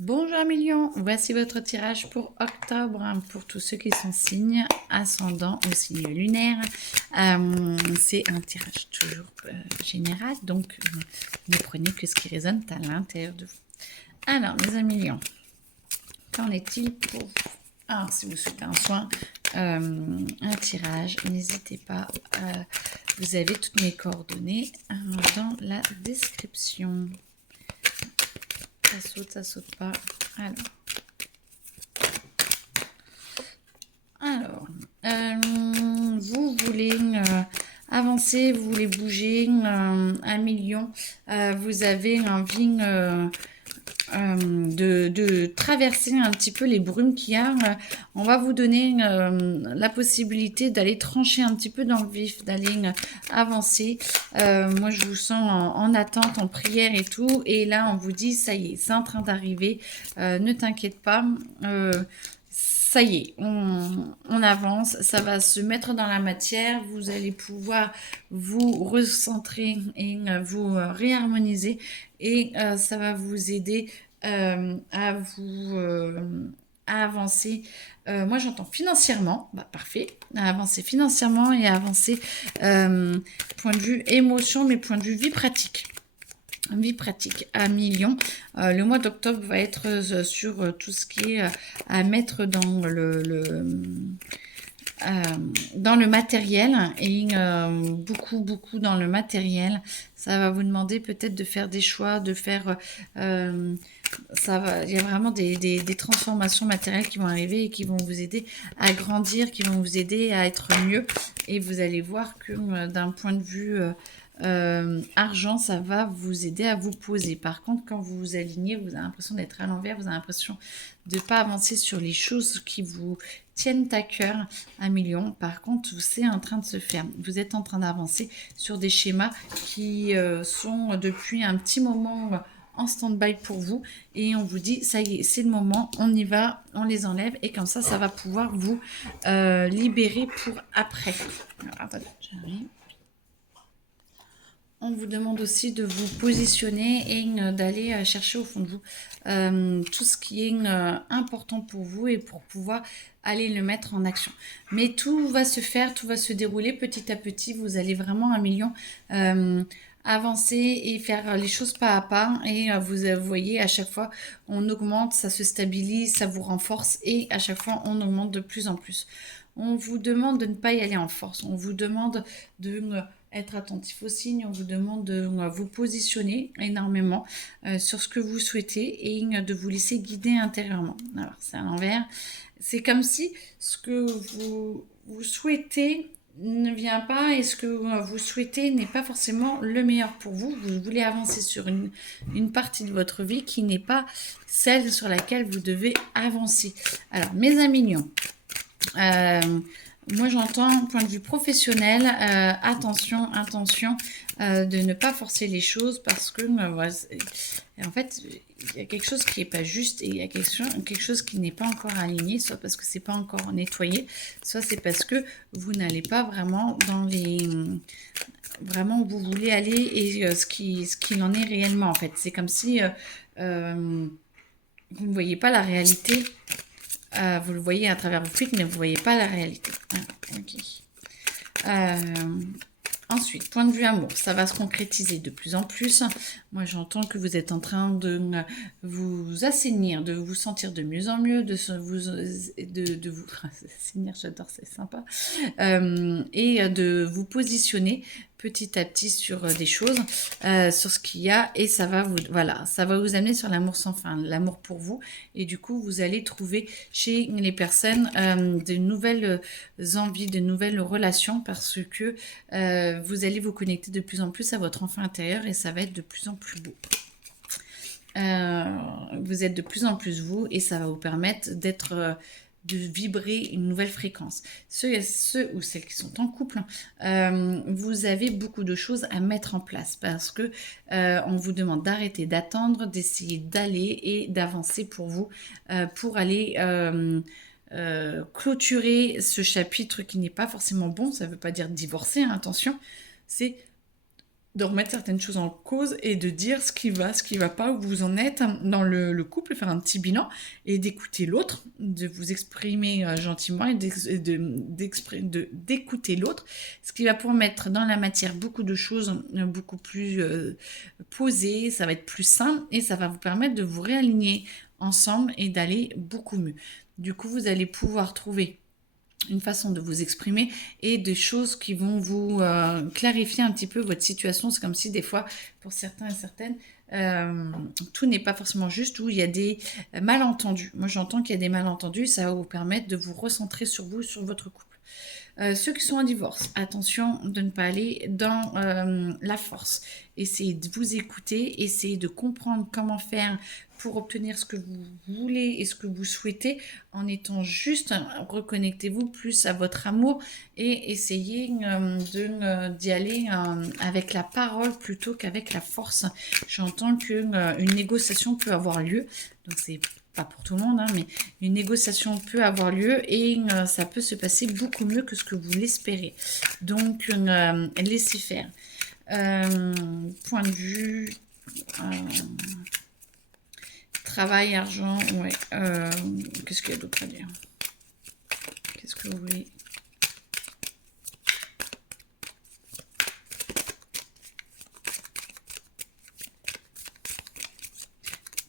Bonjour Million, voici votre tirage pour octobre, pour tous ceux qui sont signes ascendant ou signe lunaire. C'est un tirage toujours général, donc ne prenez que ce qui résonne à l'intérieur de vous. Alors mes amis Lions, qu'en est-il pour vous? Alors si vous souhaitez un soin, un tirage, n'hésitez pas, vous avez toutes mes coordonnées dans la description. Ça saute pas. Alors, vous voulez avancer, vous voulez bouger 1 million, vous avez envie de traverser un petit peu les brumes qu'il y a. On va vous donner la possibilité d'aller trancher un petit peu dans le vif, d'aller avancer. Moi, je vous sens en attente, en prière et tout. Et là, on vous dit, ça y est, c'est en train d'arriver. Ne t'inquiète pas. Ça y est, on avance, ça va se mettre dans la matière, vous allez pouvoir vous recentrer et vous réharmoniser et ça va vous aider à vous à avancer. Moi j'entends financièrement, bah parfait, à avancer financièrement et à avancer point de vue émotion, mais point de vue vie pratique. Vie pratique à millions. Le mois d'octobre va être sur tout ce qui est à mettre dans le matériel et beaucoup dans le matériel. Ça va vous demander peut-être de faire des choix, de faire ça va, il y a vraiment des transformations matérielles qui vont arriver et qui vont vous aider à grandir, qui vont vous aider à être mieux. Et vous allez voir que d'un point de vue argent, ça va vous aider à vous poser. Par contre, quand vous vous alignez, vous avez l'impression d'être à l'envers, vous avez l'impression de ne pas avancer sur les choses qui vous tiennent à cœur 1 million. Par contre, c'est en train de se faire. Vous êtes en train d'avancer sur des schémas qui sont depuis un petit moment en stand-by pour vous et on vous dit ça y est, c'est le moment, on y va, on les enlève et comme ça va pouvoir vous libérer pour après. Alors, attendez, j'arrive. On vous demande aussi de vous positionner et d'aller chercher au fond de vous tout ce qui est important pour vous et pour pouvoir aller le mettre en action. Mais tout va se faire, tout va se dérouler petit à petit. Vous allez vraiment 1 million avancer et faire les choses pas à pas. Et vous voyez, à chaque fois, on augmente, ça se stabilise, ça vous renforce et à chaque fois, on augmente de plus en plus. On vous demande de ne pas y aller en force. On vous demande de être attentif aux signes, on vous demande de vous positionner énormément sur ce que vous souhaitez et de vous laisser guider intérieurement. Alors, c'est à l'envers. C'est comme si ce que vous souhaitez ne vient pas et ce que vous souhaitez n'est pas forcément le meilleur pour vous. Vous voulez avancer sur une partie de votre vie qui n'est pas celle sur laquelle vous devez avancer. Alors, mes amis lions, moi j'entends point de vue professionnel, attention de ne pas forcer les choses parce que en fait il y a quelque chose qui n'est pas juste et il y a quelque chose qui n'est pas encore aligné, soit parce que c'est pas encore nettoyé, soit c'est parce que vous n'allez pas vraiment dans les vraiment où vous voulez aller et ce qu'il en est réellement en fait. C'est comme si vous ne voyez pas la réalité. Vous le voyez à travers vos fuites, mais vous ne voyez pas la réalité. Ah, ok. Ensuite, point de vue amour, ça va se concrétiser de plus en plus. Moi, j'entends que vous êtes en train de vous assainir, de vous sentir de mieux en mieux, de vous assainir, j'adore, c'est sympa, et de vous positionner petit à petit sur des choses, sur ce qu'il y a, et ça va vous amener sur l'amour sans fin, l'amour pour vous, et du coup, vous allez trouver chez les personnes de nouvelles envies, de nouvelles relations, parce que vous allez vous connecter de plus en plus à votre enfant intérieur, et ça va être de plus en plus beau. Vous êtes de plus en plus vous, et ça va vous permettre de vibrer une nouvelle fréquence. Ceux ou celles qui sont en couple, vous avez beaucoup de choses à mettre en place parce que on vous demande d'arrêter d'attendre, d'essayer d'aller et d'avancer pour vous, pour aller clôturer ce chapitre qui n'est pas forcément bon. Ça ne veut pas dire divorcer, hein, attention, c'est de remettre certaines choses en cause et de dire ce qui va pas, où vous en êtes dans le couple, faire un petit bilan et d'écouter l'autre, de vous exprimer gentiment et d'écouter l'autre, ce qui va pouvoir mettre dans la matière beaucoup de choses beaucoup plus posées, ça va être plus simple et ça va vous permettre de vous réaligner ensemble et d'aller beaucoup mieux. Du coup, vous allez pouvoir trouver une façon de vous exprimer et des choses qui vont vous clarifier un petit peu votre situation. C'est comme si des fois, pour certains et certaines, tout n'est pas forcément juste, ou il y a des malentendus. Moi, j'entends qu'il y a des malentendus, ça va vous permettre de vous recentrer sur vous, sur votre couple. Ceux qui sont en divorce, attention de ne pas aller dans la force. Essayez de vous écouter, essayez de comprendre comment faire pour obtenir ce que vous voulez et ce que vous souhaitez en étant juste. Reconnectez-vous plus à votre amour et essayez d'y aller avec la parole plutôt qu'avec la force. J'entends qu'une négociation peut avoir lieu, donc c'est pas pour tout le monde, hein, mais une négociation peut avoir lieu et ça peut se passer beaucoup mieux que ce que vous l'espérez. Donc, laissez faire. Point de vue travail, argent, ouais. Qu'est-ce qu'il y a d'autre à dire? Qu'est-ce que vous voulez?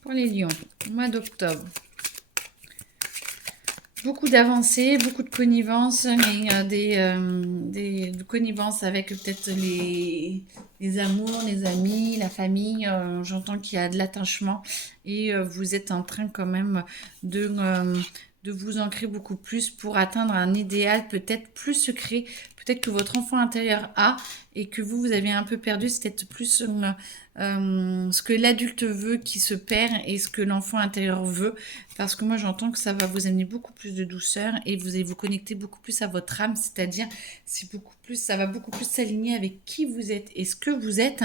Pour les lions, mois d'octobre. Beaucoup d'avancées, beaucoup de connivence, mais des connivences avec peut-être les amours, les amis, la famille. J'entends qu'il y a de l'attachement et vous êtes en train quand même de vous ancrer beaucoup plus pour atteindre un idéal peut-être plus secret, peut-être que votre enfant intérieur a et que vous avez un peu perdu. C'est peut-être plus ce que l'adulte veut qui se perd et ce que l'enfant intérieur veut, parce que moi j'entends que ça va vous amener beaucoup plus de douceur et vous allez vous connecter beaucoup plus à votre âme, c'est-à-dire ça va beaucoup plus s'aligner avec qui vous êtes et ce que vous êtes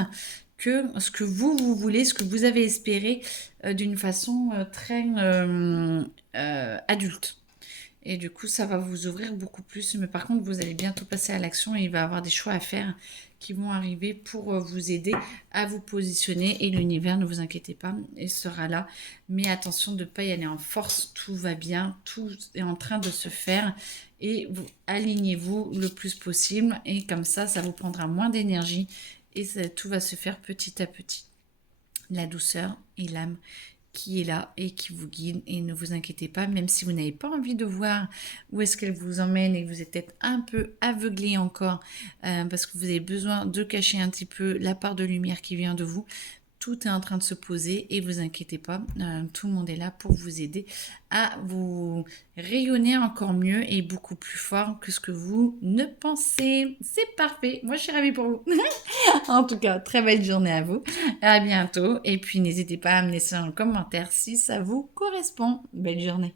que ce que vous voulez, ce que vous avez espéré d'une façon très adulte. Et du coup, ça va vous ouvrir beaucoup plus. Mais par contre, vous allez bientôt passer à l'action et il va y avoir des choix à faire qui vont arriver pour vous aider à vous positionner. Et l'univers, ne vous inquiétez pas, il sera là. Mais attention de ne pas y aller en force. Tout va bien, tout est en train de se faire. Et vous alignez-vous le plus possible. Et comme ça vous prendra moins d'énergie. Et tout va se faire petit à petit. La douceur et l'âme qui est là et qui vous guide, et ne vous inquiétez pas, même si vous n'avez pas envie de voir où est-ce qu'elle vous emmène et que vous êtes peut-être un peu aveuglé encore parce que vous avez besoin de cacher un petit peu la part de lumière qui vient de vous. Tout est en train de se poser et vous inquiétez pas, tout le monde est là pour vous aider à vous rayonner encore mieux et beaucoup plus fort que ce que vous ne pensez. C'est parfait, moi je suis ravie pour vous. En tout cas, très belle journée à vous, à bientôt et puis n'hésitez pas à me laisser un commentaire si ça vous correspond. Belle journée.